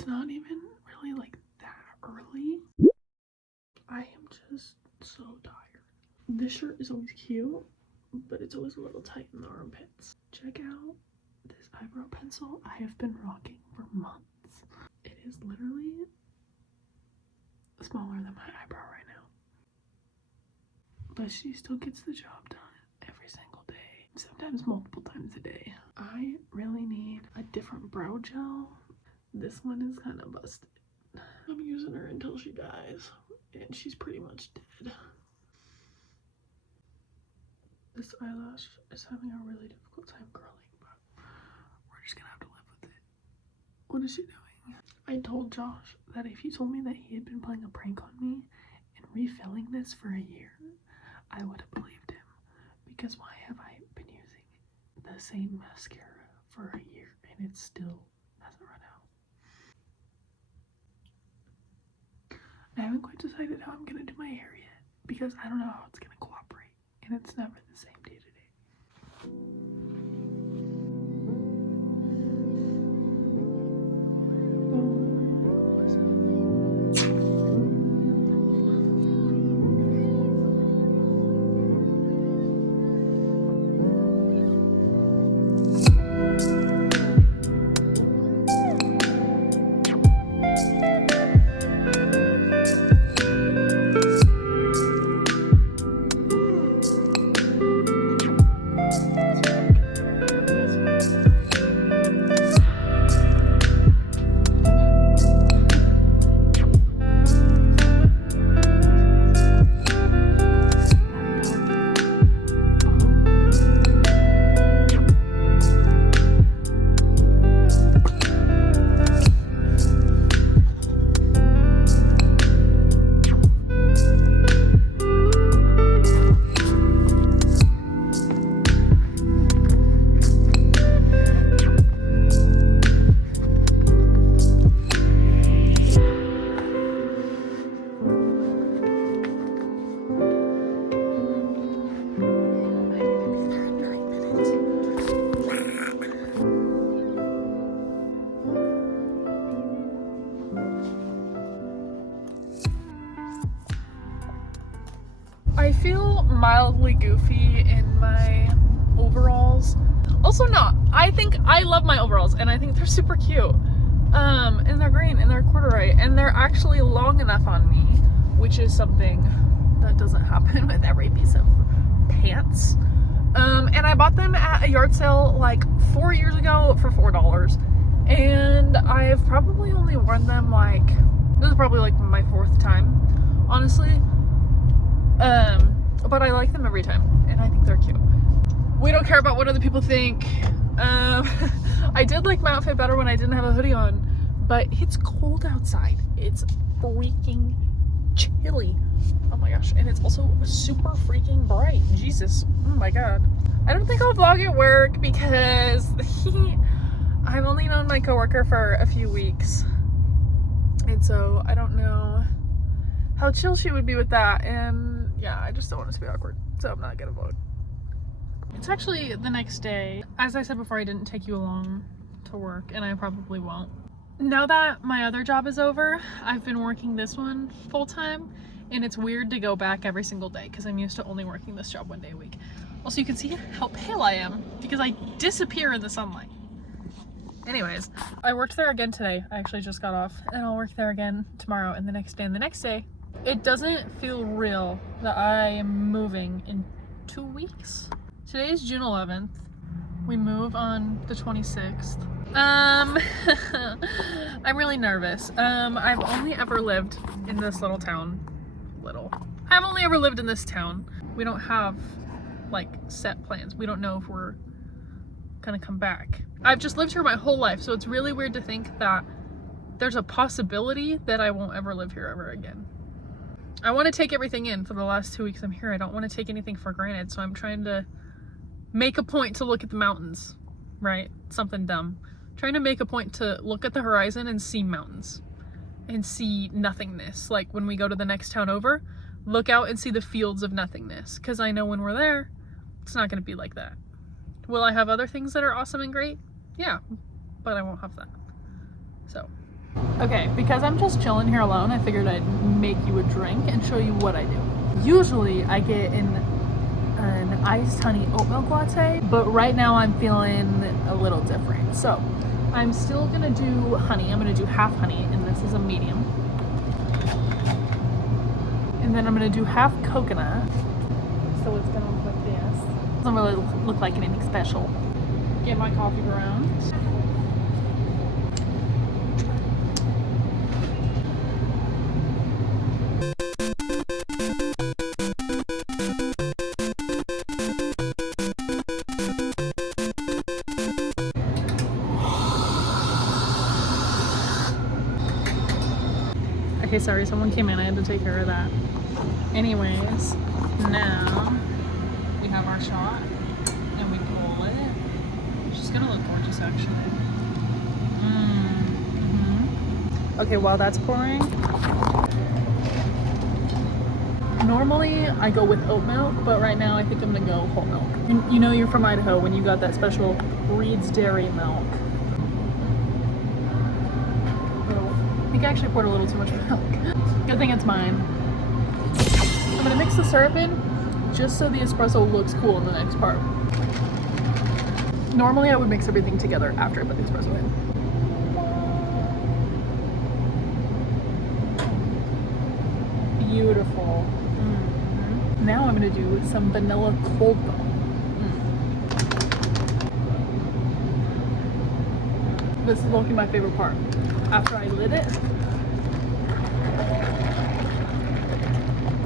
It's not even really like that early. I am just so tired. This shirt is always cute, but it's always a little tight in the armpits. Check out this eyebrow pencil I have been rocking for months. It is literally smaller than my eyebrow right now. But she still gets the job done every single day, sometimes multiple times a day. I really need a different brow gel. This one is kind of busted. I'm using her until she dies, and she's pretty much dead. This eyelash is having a really difficult time curling, but we're just gonna have to live with it. What is she doing? I told Josh that if he told me that he had been playing a prank on me and refilling this for a year, I would have believed him. Because why have I been using the same mascara for a year and it still hasn't run out? I haven't quite decided how I'm gonna do my hair yet because I don't know how it's gonna cooperate, and it's never the same day to day. I feel mildly goofy in my overalls. Also not. I think I love my overalls and I think they're super cute. And they're green and they're corduroy and they're actually long enough on me, which is something that doesn't happen with every piece of pants. And I bought them at a yard sale like 4 years ago for $4. And I've probably only worn them like, this is probably like my 4th time, honestly. But I like them every time, and I think they're cute. We don't care about what other people think. I did like my outfit better when I didn't have a hoodie on, but it's cold outside. It's freaking chilly. Oh my gosh, and it's also super freaking bright. Jesus, oh my god. I don't think I'll vlog at work because I've only known my coworker for a few weeks, and so I don't know how chill she would be with that, and yeah, I just don't want it to be awkward, so I'm not gonna vlog. It's actually the next day. As I said before, I didn't take you along to work, and I probably won't. Now that my other job is over, I've been working this one full-time, and it's weird to go back every single day because I'm used to only working this job 1 day a week. Also, you can see how pale I am because I disappear in the sunlight. Anyways, I worked there again today. I actually just got off, and I'll work there again tomorrow and the next day and the next day. It doesn't feel real that I am moving in 2 weeks. Today is June 11th. We move on the 26th. I'm really nervous. I've only ever lived in this little town. I've only ever lived in this town. We don't have like set plans. We don't know if we're gonna come back. I've just lived here my whole life, so it's really weird to think that there's a possibility that I won't ever live here ever again. I want to take everything in for the last 2 weeks I'm here. I don't want to take anything for granted, so I'm trying to make a point to look at the mountains, right? Something dumb. Trying to make a point to look at the horizon and see mountains and see nothingness. Like when we go to the next town over, look out and see the fields of nothingness, because I know when we're there, it's not going to be like that. Will I have other things that are awesome and great? Yeah, but I won't have that. So Okay, because I'm just chilling here alone, I figured I'd make you a drink and show you what I do. Usually I get an iced honey oat milk latte, but right now I'm feeling a little different. So I'm still gonna do honey. I'm gonna do half honey, and this is a medium. And then I'm gonna do half coconut. So it's gonna look like this. Doesn't really look like anything special. Get my coffee ground. Okay, sorry, someone came in. I had to take care of that. Anyways, now we have our shot and we pull it. She's gonna look gorgeous, actually. Okay, while that's pouring, normally I go with oat milk, but right now I think I'm gonna go whole milk. And you know you're from Idaho when you got that special Reed's Dairy milk. I think I actually poured a little too much milk. Good thing it's mine. I'm gonna mix the syrup in just so the espresso looks cool in the next part. Normally I would mix everything together after I put the espresso in. Beautiful. Now I'm gonna do some vanilla cold foam. This is looking my favorite part. After I lit it,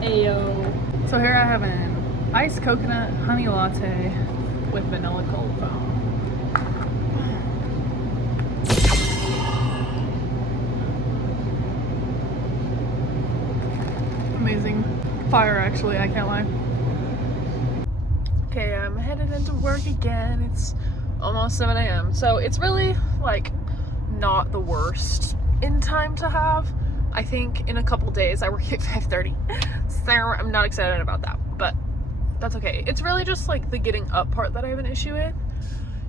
ayo. So here I have an iced coconut honey latte with vanilla cold foam. Amazing. Fire, actually, I can't lie. Okay, I'm headed into work again. It's almost 7 a.m. So it's really like not the worst in time to have. I think in a couple days I work at 5:30. So I'm not excited about that, but that's okay. It's really just like the getting up part that I have an issue with.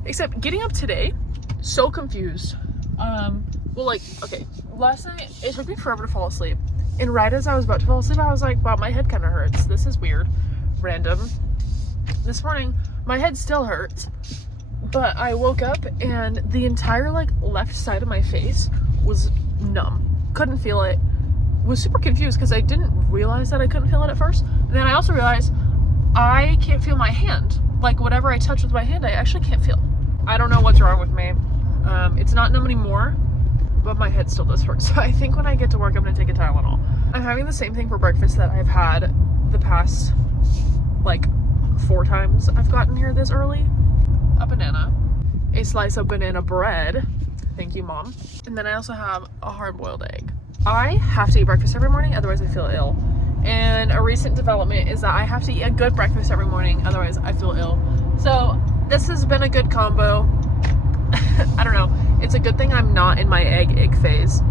Except getting up today, so confused. Well, like, okay, last night it took me forever to fall asleep. And right as I was about to fall asleep, I was like, wow, my head kind of hurts. This is weird. Random. This morning, my head still hurts. But I woke up and the entire like left side of my face was numb. Couldn't feel it. Was super confused because I didn't realize that I couldn't feel it at first. And then I also realized I can't feel my hand. Like whatever I touch with my hand, I actually can't feel. I don't know what's wrong with me. It's not numb anymore, but my head still does hurt. So I think when I get to work, I'm gonna take a Tylenol. I'm having the same thing for breakfast that I've had the past like 4 times I've gotten here this early. A banana, a slice of banana bread, thank you mom, and then I also have a hard-boiled egg. I have to eat breakfast every morning, otherwise I feel ill. And a recent development is that I have to eat a good breakfast every morning, otherwise I feel ill. So this has been a good combo. I don't know, it's a good thing I'm not in my egg phase.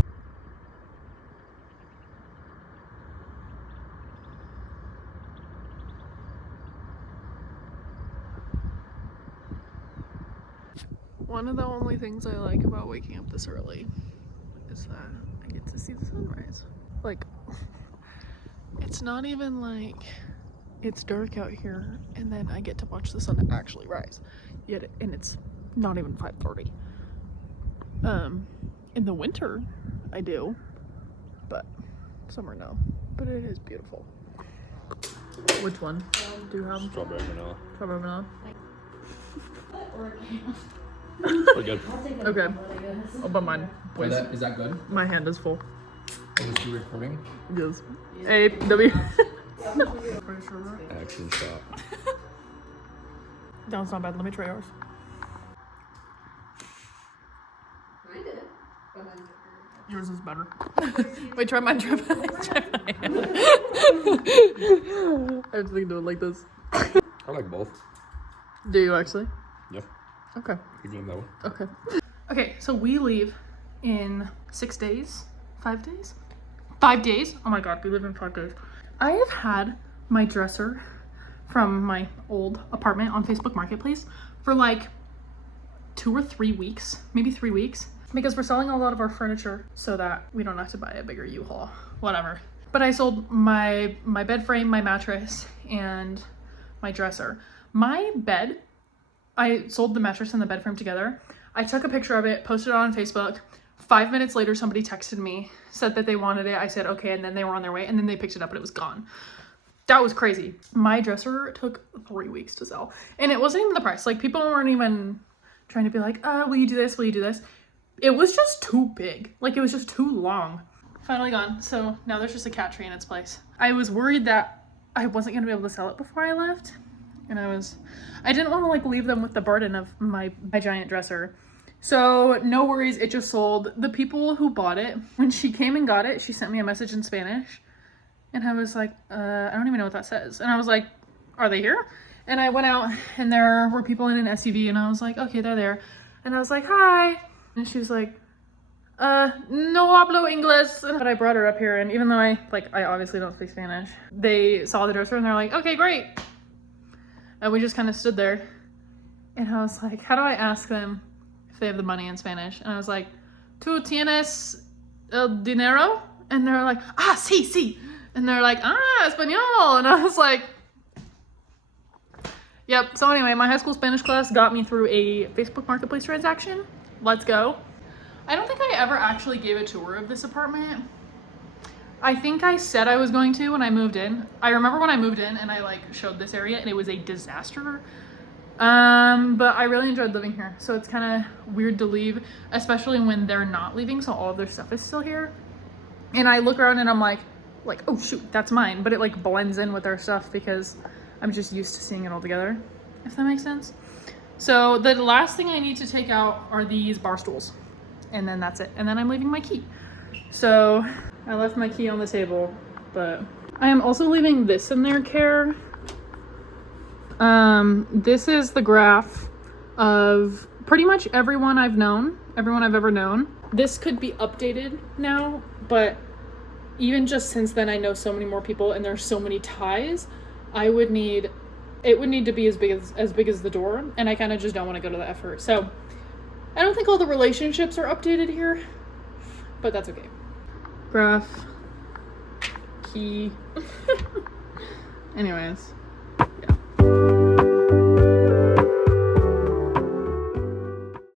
One of the only things I like about waking up this early is that I get to see the sunrise. Like, it's not even like it's dark out here and then I get to watch the sun actually rise. Yet, and it's not even 5:30. In the winter, I do, but summer no. But it is beautiful. Which one do you have? Strawberry vanilla. Strawberry vanilla. Pretty good. Okay. Oh, but mine. Please. Is that good? My hand is full. Is you recording? It is. A-W. Action shot. That was not bad. Let me try yours. I did. Yours is better. Wait, try mine. Try mine. Try mine. I have to do it like this. I like both. Do you actually? Yep. Okay. You can go. Okay. Okay, so we leave in 6 days? 5 days? 5 days? Oh my god, we live in 5 days. I have had my dresser from my old apartment on Facebook Marketplace for like 2 or 3 weeks, maybe 3 weeks. because we're selling a lot of our furniture so that we don't have to buy a bigger U-Haul, whatever. But I sold my bed frame, my mattress, and my dresser. My bed, I sold the mattress and the bed frame together. I took a picture of it, posted it on Facebook. 5 minutes later, somebody texted me, said that they wanted it. I said, okay, and then they were on their way, and then they picked it up and it was gone. That was crazy. My dresser took 3 weeks to sell, and it wasn't even the price. Like, people weren't even trying to be like, will you do this? Will you do this? It was just too big. Like, it was just too long. Finally gone. So now there's just a cat tree in its place. I was worried that I wasn't going to be able to sell it before I left. And I didn't want to like leave them with the burden of my giant dresser. So no worries, it just sold. The people who bought it, when she came and got it, she sent me a message in Spanish. And I was like, I don't even know what that says. And I was like, are they here? And I went out and there were people in an SUV and I was like, okay, they're there. And I was like, hi. And she was like, no hablo inglés. But I brought her up here, and even though I obviously don't speak Spanish, they saw the dresser and they're like, okay, great. And we just kind of stood there. And I was like, how do I ask them if they have the money in Spanish? And I was like, ¿Tú tienes el dinero? And they're like, sí, sí. And they're like, español. And I was like, yep. So anyway, my high school Spanish class got me through a Facebook Marketplace transaction. Let's go. I don't think I ever actually gave a tour of this apartment. I think I said I was going to when I moved in. I remember when I moved in and I like showed this area and it was a disaster. But I really enjoyed living here. So it's kind of weird to leave, especially when they're not leaving. So all of their stuff is still here. And I look around and I'm like, oh shoot, that's mine. But it like blends in with their stuff because I'm just used to seeing it all together, if that makes sense. So the last thing I need to take out are these bar stools. And then that's it. And then I'm leaving my key. So I left my key on the table, but I am also leaving this in their care. This is the graph of pretty much everyone I've ever known. This could be updated now, but even just since then, I know so many more people and there's so many ties. It would need to be as big as the door, and I kind of just don't want to go to the effort. So I don't think all the relationships are updated here, but that's okay. Graph, key. Anyways, yeah.